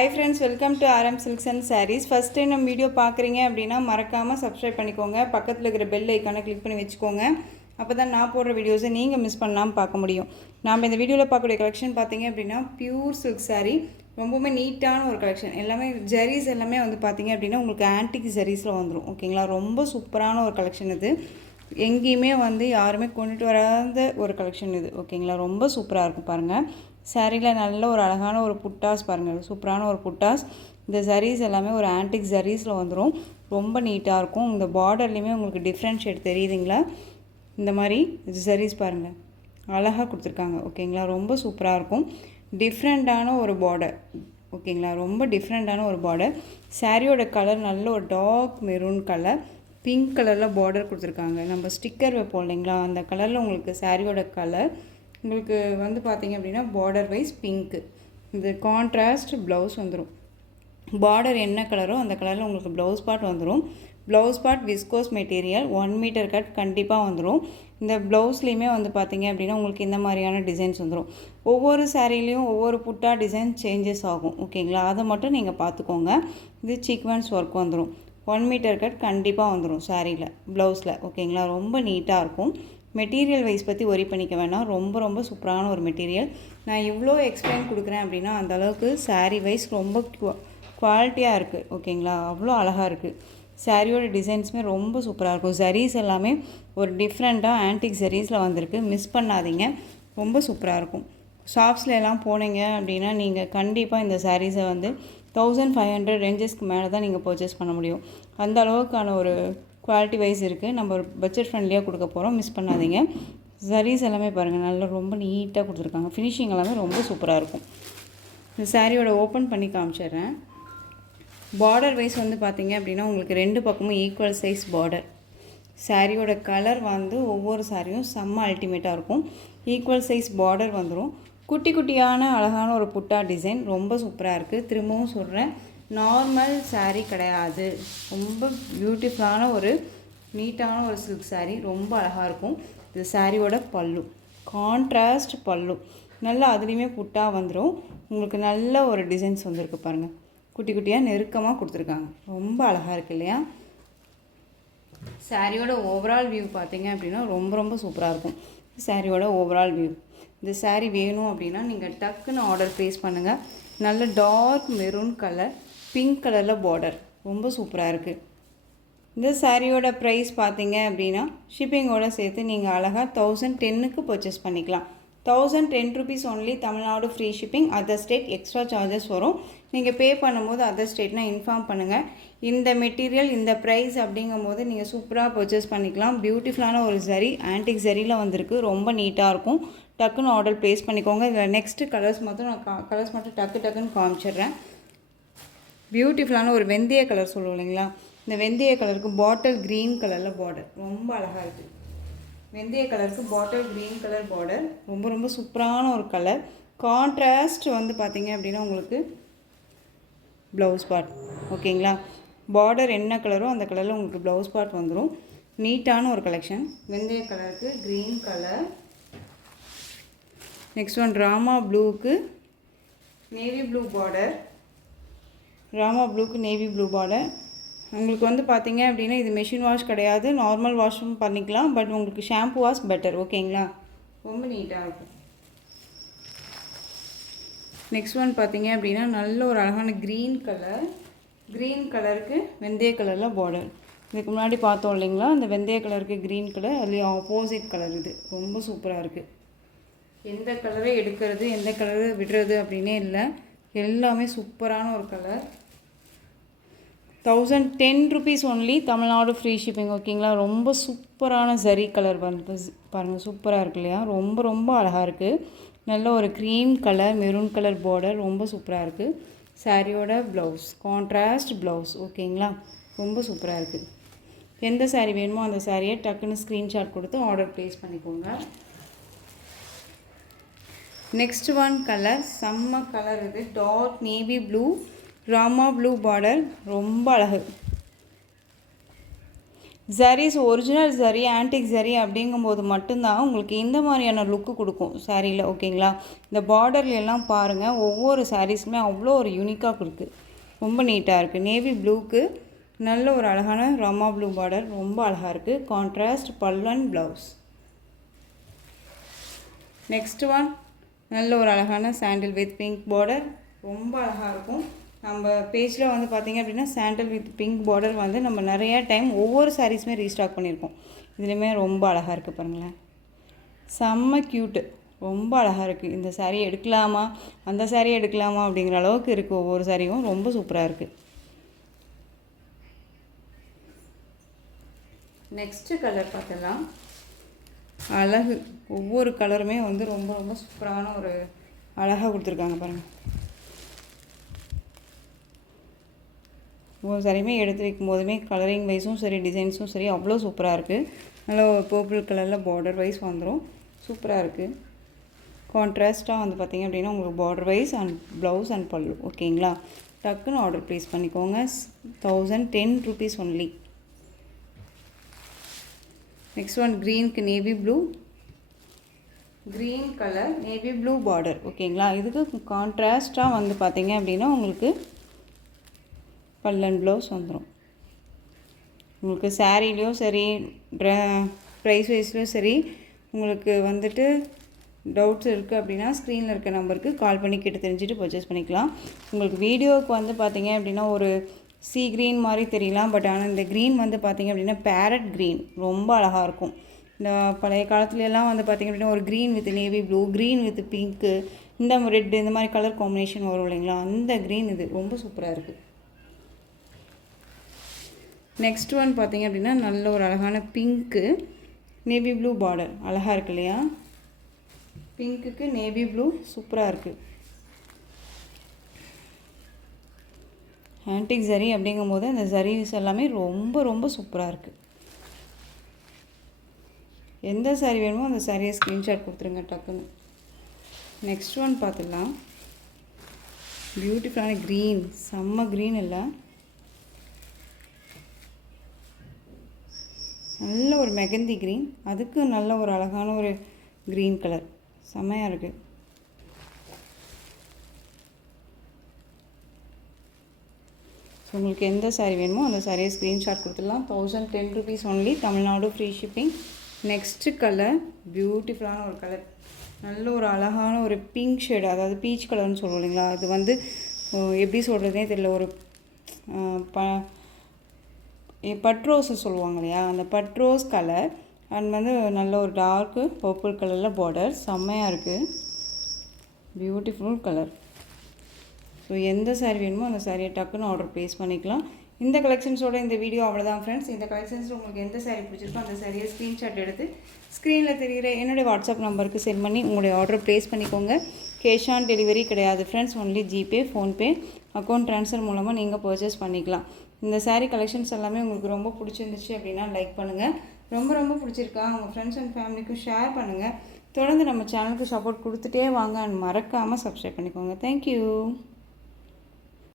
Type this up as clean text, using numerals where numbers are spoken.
Hi friends, welcome to RM Silks and Sarees. First time நம்ம video பார்க்குறீங்க அப்படின்னா மறக்காமல் சப்ஸ்கிரைப் பண்ணிக்கோங்க. பக்கத்தில் இருக்கிற பெல் ஐக்கானை கிளிக் பண்ணி வச்சுக்கோங்க. அப்போ தான் நான் போடுற வீடியோஸை நீங்கள் மிஸ் பண்ணாமல் பார்க்க முடியும். நாம் இந்த வீடியோவில் பார்க்கக்கூடிய கலெக்ஷன் பார்த்தீங்க அப்படின்னா பியூர் சில்க் சாரீ. ரொம்பவுமே நீட்டான ஒரு கலெக்ஷன். எல்லாமே ஜெரீஸ் எல்லாமே வந்து பார்த்தீங்க அப்படின்னா உங்களுக்கு ஆன்டிக் ஜெரீஸில் வந்துடும். ஓகேங்களா, ரொம்ப சூப்பரான ஒரு கலெக்ஷன் இது. எங்கேயுமே வந்து யாருமே கொண்டுட்டு வராத ஒரு கலெக்ஷன் இது. ஓகேங்களா, ரொம்ப சூப்பராக இருக்கும் பாருங்கள். சாரியில் நல்ல ஒரு அழகான ஒரு புட்டாஸ் பாருங்கள், சூப்பரான ஒரு புட்டாஸ். இந்த ஜரீஸ் எல்லாமே ஒரு ஆன்டிக் ஜரீஸில் வந்துடும். ரொம்ப நீட்டாக இருக்கும். இந்த பார்டர்லேயுமே உங்களுக்கு டிஃப்ரென்ஷியேட் தெரியுதுங்களா? இந்த மாதிரி ஜரீஸ் பாருங்கள், அழகாக கொடுத்துருக்காங்க. ஓகேங்களா, ரொம்ப சூப்பராக இருக்கும். டிஃப்ரெண்ட்டான ஒரு பார்டர். ஓகேங்களா, ரொம்ப டிஃப்ரெண்ட்டான ஒரு பார்டர். சாரியோட கலர் நல்ல ஒரு டார்க் மெரூன் கலர், பிங்க் கலரில் பார்டர் கொடுத்துருக்காங்க. நம்ம ஸ்டிக்கர் வைப்போம் இல்லைங்களா, அந்த கலரில் உங்களுக்கு சாரியோட கலர் உங்களுக்கு வந்து பார்த்திங்க அப்படின்னா பார்டர் வைஸ் பிங்க்கு. இது கான்ட்ராஸ்ட் ப்ளவுஸ் வந்துடும். பார்டர் என்ன கலரோ அந்த கலரில் உங்களுக்கு ப்ளவுஸ் பார்ட் வந்துடும். Blouse part viscose material, 1 metre cut கண்டிப்பாக வந்துடும். இந்த ப்ளவுஸ்லேயுமே வந்து பார்த்திங்க அப்படின்னா உங்களுக்கு இந்த மாதிரியான டிசைன்ஸ் வந்துடும். ஒவ்வொரு சாரீலேயும் ஒவ்வொரு புட்டா டிசைன் சேஞ்சஸ் ஆகும். ஓகேங்களா, அதை மட்டும் நீங்கள் பார்த்துக்கோங்க. இது சீக்வன்ஸ் ஒர்க் வந்துடும். 1 மீட்டர் கட் கண்டிப்பாக வந்துடும் சாரியில், ப்ளவுஸில். ஓகேங்களா, ரொம்ப நீட்டாக இருக்கும். மெட்டீரியல் வைஸ் பற்றி ஒரி பண்ணிக்க வேணாம். ரொம்ப ரொம்ப சூப்பரான ஒரு மெட்டீரியல். நான் இவ்வளோ எக்ஸ்பிளைன் கொடுக்குறேன் அப்படின்னா அந்தளவுக்கு சாரீ வைஸ் ரொம்ப குவாலிட்டியாக இருக்குது. ஓகேங்களா, அவ்வளோ அழகாக இருக்குது. சாரியோட டிசைன்ஸுமே ரொம்ப சூப்பராக இருக்கும். ஜரீஸ் எல்லாமே ஒரு டிஃப்ரெண்ட்டாக ஆன்டிக் ஜரீஸில் வந்திருக்கு. மிஸ் பண்ணாதீங்க, ரொம்ப சூப்பராக இருக்கும். ஷாப்ஸில் எல்லாம் போனீங்க அப்படின்னா நீங்கள் கண்டிப்பாக இந்த சாரீஸை வந்து 1500 ரேஞ்சஸ்க்கு மேலே தான் நீங்கள் பர்ச்சேஸ் பண்ண முடியும். அந்த அளவுக்கான ஒரு குவாலிட்டி வைஸ் இருக்குது. நம்ம ஒரு பட்ஜெட் ஃப்ரெண்ட்லியாக கொடுக்க போகிறோம், மிஸ் பண்ணாதீங்க. ஜரீஸ் எல்லாமே பாருங்கள், நல்லா ரொம்ப நீட்டாக கொடுத்துருக்காங்க. ஃபினிஷிங் எல்லாமே ரொம்ப சூப்பராக இருக்கும். இந்த சாரியோட ஓப்பன் பண்ணி காமிச்சிடுறேன். பார்டர் வைஸ் வந்து பார்த்திங்க அப்படின்னா உங்களுக்கு 2 பக்கமும் ஈக்குவல் சைஸ் பார்டர். சாரியோட கலர் வந்து ஒவ்வொரு சாரியும் செம்ம அல்டிமேட்டாக இருக்கும். ஈக்குவல் சைஸ் பார்டர் வந்துடும். குட்டி குட்டியான அழகான ஒரு புட்டா டிசைன் ரொம்ப சூப்பராக இருக்குது. திரும்பவும் சொல்கிறேன், நார்மல் சாரீ கிடையாது. ரொம்ப பியூட்டிஃபுல்லான ஒரு நீட்டான ஒரு சில்க் சாரீ, ரொம்ப அழகாக இருக்கும். இது சாரியோட பல்லு, கான்ட்ராஸ்ட் பல்லு. நல்லா அதுலேயுமே புட்டா வந்துடும். உங்களுக்கு நல்ல ஒரு டிசைன்ஸ் வந்துருக்கு பாருங்கள். குட்டி குட்டியாக நெருக்கமாக கொடுத்துருக்காங்க. ரொம்ப அழகாக இருக்குது இல்லையா? சாரியோட ஓவரால் வியூ பார்த்தீங்க அப்படின்னா ரொம்ப ரொம்ப சூப்பராக இருக்கும். சாரியோட ஓவரால் வியூ. இந்த சாரீ வேணும் அப்படின்னா நீங்கள் டக்குன்னு ஆர்டர் ப்ளேஸ் பண்ணுங்கள். நல்ல டார்க் மெரூன் கலர், பிங்க் கலரில் பார்டர், ரொம்ப சூப்பராக இருக்குது. இந்த சாரியோட ப்ரைஸ் பார்த்தீங்க அப்படின்னா ஷிப்பிங்கோடு சேர்த்து நீங்கள் அழகாக 1010க்கு பர்ச்சேஸ் பண்ணிக்கலாம். 1010 rupees only. Tamil Nadu free shipping. Other state extra charges வரும். நீங்கள் பே பண்ணும்போது அதர் ஸ்டேட்னால் இன்ஃபார்ம் பண்ணுங்கள். இந்த மெட்டீரியல் இந்த ப்ரைஸ் அப்படிங்கும் போது நீங்கள் சூப்பராக பர்ச்சேஸ் பண்ணிக்கலாம். பியூட்டிஃபுல்லான ஒரு ஜரி, ஆன்டிக் ஜரியில் வந்திருக்கு. ரொம்ப நீட்டாக இருக்கும். டக்குன்னு ஆர்டர் ப்ளேஸ் பண்ணிக்கோங்க. இதில் நெக்ஸ்ட்டு கலர்ஸ் மட்டும் டக்குன்னு காமிச்சிடுறேன். பியூட்டிஃபுல்லான ஒரு வெந்தய கலர் சொல்லுவோம் இல்லைங்களா, இந்த வெந்தய கலருக்கு பாட்டில் க்ரீன் கலரில் பார்டர் ரொம்ப அழகாக இருக்குது. வெந்தய கலருக்கு பாட்டில் க்ரீன் கலர் பார்டர் ரொம்ப ரொம்ப சூப்பரான ஒரு கலர். கான்ட்ராஸ்ட் வந்து பார்த்திங்க அப்படின்னா உங்களுக்கு ப்ளவுஸ் பார்ட். ஓகேங்களா, பார்டர் என்ன கலரோ அந்த கலரில் உங்களுக்கு ப்ளவுஸ் பார்ட் வந்துடும். நீட்டான ஒரு கலெக்ஷன். வெந்தய கலருக்கு green colour. Next one Rama ப்ளூக்கு நேவி ப்ளூ பார்டர். ராமா ப்ளூக்கு நேவி ப்ளூ பார்டர். உங்களுக்கு வந்து பார்த்திங்க அப்படின்னா இது மெஷின் வாஷ் கிடையாது, நார்மல் வாஷும் பண்ணிக்கலாம். பட் உங்களுக்கு ஷாம்பு வாஷ் பெட்டர். ஓகேங்களா, ரொம்ப நீட்டாக இருக்கும். நெக்ஸ்ட் ஒன் பார்த்திங்க அப்படின்னா நல்ல ஒரு அழகான க்ரீன் கலர். க்ரீன் கலருக்கு வெந்தய கலரில் பார்டர். இதுக்கு முன்னாடி பார்த்தோம் இல்லைங்களா, அந்த வெந்தய கலருக்கு க்ரீன் கலர், அதுலேயும் ஆப்போசிட் கலர். இது ரொம்ப சூப்பராக இருக்குது. எந்த கலரை எடுக்கிறது எந்த கலரை விடுறது அப்படின்னே இல்லை, எல்லாமே சூப்பரான ஒரு colour. 1010 rupees only. Tamil Nadu free shipping. ஓகேங்களா, ரொம்ப சூப்பரான ஜரி கலர் வந்து பாருங்கள், சூப்பராக இருக்கு இல்லையா? ரொம்ப ரொம்ப அழகாக இருக்குது. நல்ல ஒரு cream colour, maroon colour border, ரொம்ப சூப்பராக இருக்குது. சாரியோட ப்ளவுஸ் கான்ட்ராஸ்ட் ப்ளவுஸ். ஓகேங்களா, ரொம்ப சூப்பராக இருக்குது. எந்த சாரீ வேணுமோ அந்த சாரியை டக்குன்னு ஸ்க்ரீன்ஷாட் கொடுத்து ஆர்டர் ப்ளேஸ் பண்ணிக்கோங்க. நெக்ஸ்ட் ஒன் கலர் செம்ம கலர். இது dark navy blue, Rama blue border, ரொம்ப அழகு. சாரீஸ் ஒரிஜினல் சாரீ ஆன்டிக் சாரீ அப்படிங்கும்போது மட்டும்தான் உங்களுக்கு இந்த மாதிரியான லுக்கு கொடுக்கும் சாரியில். ஓகேங்களா? இந்த பார்டர்லாம் பாருங்கள், ஒவ்வொரு சாரீஸுமே அவ்வளோ ஒரு யூனிக்காக கொடுக்கு. ரொம்ப நீட்டாக இருக்குது. நேவி ப்ளூக்கு நல்ல ஒரு அழகான ராமா ப்ளூ பார்டர், ரொம்ப அழகாக இருக்குது. கான்ட்ராஸ்ட் பல்லு அண்ட் ப்ளவுஸ். நெக்ஸ்ட் ஒன் நல்ல ஒரு அழகான சாண்டில் வித் பிங்க் பார்டர், ரொம்ப அழகாக இருக்கும். நம்ம பேஜில் வந்து பார்த்திங்க அப்படின்னா சாண்டில் வித் பிங்க் பார்டர் வந்து நம்ம நிறைய டைம் ஒவ்வொரு சாரீஸுமே ரீஸ்டாக் பண்ணியிருக்கோம். இதுலேயுமே ரொம்ப அழகாக இருக்குது பாருங்களேன், செம்ம க்யூட்டு, ரொம்ப அழகாக இருக்குது. இந்த சாரீ எடுக்கலாமா அந்த சாரீ எடுக்கலாமா அப்படிங்கிற அளவுக்கு இருக்குது. ஒவ்வொரு சாரியும் ரொம்ப சூப்பராக இருக்குது. நெக்ஸ்ட்டு கலர் பார்த்துடலாம். அழகு, ஒவ்வொரு கலருமே வந்து ரொம்ப ரொம்ப சூப்பரான ஒரு அழகாக கொடுத்துருக்காங்க பாருங்கள். ஒவ்வொரு சாரியுமே எடுத்து வைக்கும் போதுமே கலரிங் வைஸும் சரி டிசைன்ஸும் சரி அவ்வளோ சூப்பராக இருக்குது. நல்லா பர்பிள் கலரில் பார்டர் வைஸ் வந்துடும், சூப்பராக இருக்குது. கான்ட்ராஸ்ட்டாக வந்து பார்த்திங்க அப்படின்னா உங்களுக்கு border wise and blouse and pallu. ஓகேங்களா? டக்குன்னு ஆர்டர் ப்ளேஸ் பண்ணிக்கோங்க. 1010 rupees ஒன்லி. நெக்ஸ்ட் ஒன் க்ரீனுக்கு navy blue, green colour navy blue border. ஓகேங்களா? இதுக்கு கான்ட்ராஸ்ட்டாக வந்து பார்த்திங்க அப்படின்னா உங்களுக்கு பல்லன் ப்ளவுஸ் வந்துடும். உங்களுக்கு சாரீலேயும் சரி ப்ரைஸ் வைஸ்லேயும் சரி உங்களுக்கு வந்துட்டு டவுட்ஸ் இருக்குது அப்படின்னா ஸ்க்ரீனில் இருக்க நம்பருக்கு கால் பண்ணி கேட்டு தெரிஞ்சுட்டு பர்ச்சேஸ் பண்ணிக்கலாம். உங்களுக்கு வீடியோவுக்கு வந்து பார்த்திங்க அப்படின்னா ஒரு சீ க்ரீன் மாதிரி தெரியலாம், பட் ஆனால் இந்த க்ரீன் வந்து பார்த்திங்க அப்படின்னா பேரட் க்ரீன் ரொம்ப அழகாக இருக்கும். இந்த பழைய காலத்துலலாம் வந்து பார்த்திங்க அப்படின்னா ஒரு green with navy blue, green with pink, இந்த ரெட்டு, இந்த மாதிரி கலர் காம்பினேஷன் வரும் இல்லைங்களா, அந்த க்ரீன் இது ரொம்ப சூப்பராக இருக்குது. நெக்ஸ்ட் ஒன் பார்த்திங்க அப்படின்னா நல்ல ஒரு அழகான பிங்க்கு நேவி ப்ளூ பார்டர், அழகாக இருக்கு இல்லையா? பிங்க்குக்கு நேவி ப்ளூ சூப்பராக இருக்குது. ஆன்டிக் சரி அப்படிங்கும்போது அந்த சரீஸ் எல்லாமே ரொம்ப ரொம்ப சூப்பராக இருக்குது. எந்த சாரீ வேணுமோ அந்த சாரியை ஸ்க்ரீன்ஷாட் கொடுத்துருங்க டக்குன்னு. நெக்ஸ்ட் ஒன் பார்த்துடலாம். பியூட்டிஃபுல்லான க்ரீன், செம்ம க்ரீன் இல்லை, நல்ல ஒரு மெகந்தி க்ரீன், அதுக்கு நல்ல ஒரு அழகான ஒரு க்ரீன் கலர், செம்மையாக இருக்குது. ஸோ உங்களுக்கு எந்த சாரீ வேணுமோ அந்த சாரியை ஸ்க்ரீன்ஷாட் கொடுத்துடலாம். 1010 rupees only, Tamil Nadu free shipping. Next colour பியூட்டிஃபுல்லான ஒரு கலர், நல்ல ஒரு அழகான ஒரு பிங்க் ஷேடு, அதாவது பீச் கலர்னு சொல்லுவோம் இல்லைங்களா, அது வந்து எப்படி சொல்கிறதுனே தெரியல, ஒரு பட்ரோஸ் சொல்லுவாங்க இல்லையா, அந்த பட்ரோஸ் கலர் அண்ட் வந்து நல்ல ஒரு டார்க்கு பர்பிள் கலரில் பார்டர், செம்மையாக இருக்குது, பியூட்டிஃபுல் கலர். ஸோ எந்த சாரீ வேணுமோ அந்த சாரியை டக்குன்னு ஆர்டர் ப்ளேஸ் பண்ணிக்கலாம். இந்த கலெக்ஷன்ஸோட இந்த வீடியோ அவ்வளோதான் ஃப்ரெண்ட்ஸ். இந்த கலெக்ஷன்ஸில் உங்களுக்கு எந்த சாரீ பிடிச்சிருக்கோ அந்த சாரியை ஸ்க்ரீன்ஷாட் எடுத்து ஸ்க்ரீனில் தெரிகிற என்னுடைய வாட்ஸ்அப் நம்பருக்கு சென்ட் பண்ணி உங்களுடைய ஆர்டர் ப்ளேஸ் பண்ணிக்கோங்க. கேஷ் ஆன் டெலிவரி கிடையாது friends, only GPay, PhonePe, account transfer மூலமாக நீங்கள் பர்ச்சேஸ் பண்ணிக்கலாம். இந்த சாரீ கலெக்ஷன்ஸ் எல்லாமே உங்களுக்கு ரொம்ப பிடிச்சிருந்துச்சு அப்படின்னா லைக் பண்ணுங்கள். ரொம்ப ரொம்ப பிடிச்சிருக்கா உங்கள் ஃப்ரெண்ட்ஸ் அண்ட் ஃபேமிலிக்கும் ஷேர் பண்ணுங்கள். தொடர்ந்து நம்ம சேனலுக்கு சப்போர்ட் கொடுத்துட்டே வாங்க அண்ட் மறக்காமல் சப்ஸ்கிரைப் பண்ணிக்கோங்க. தேங்க்யூ.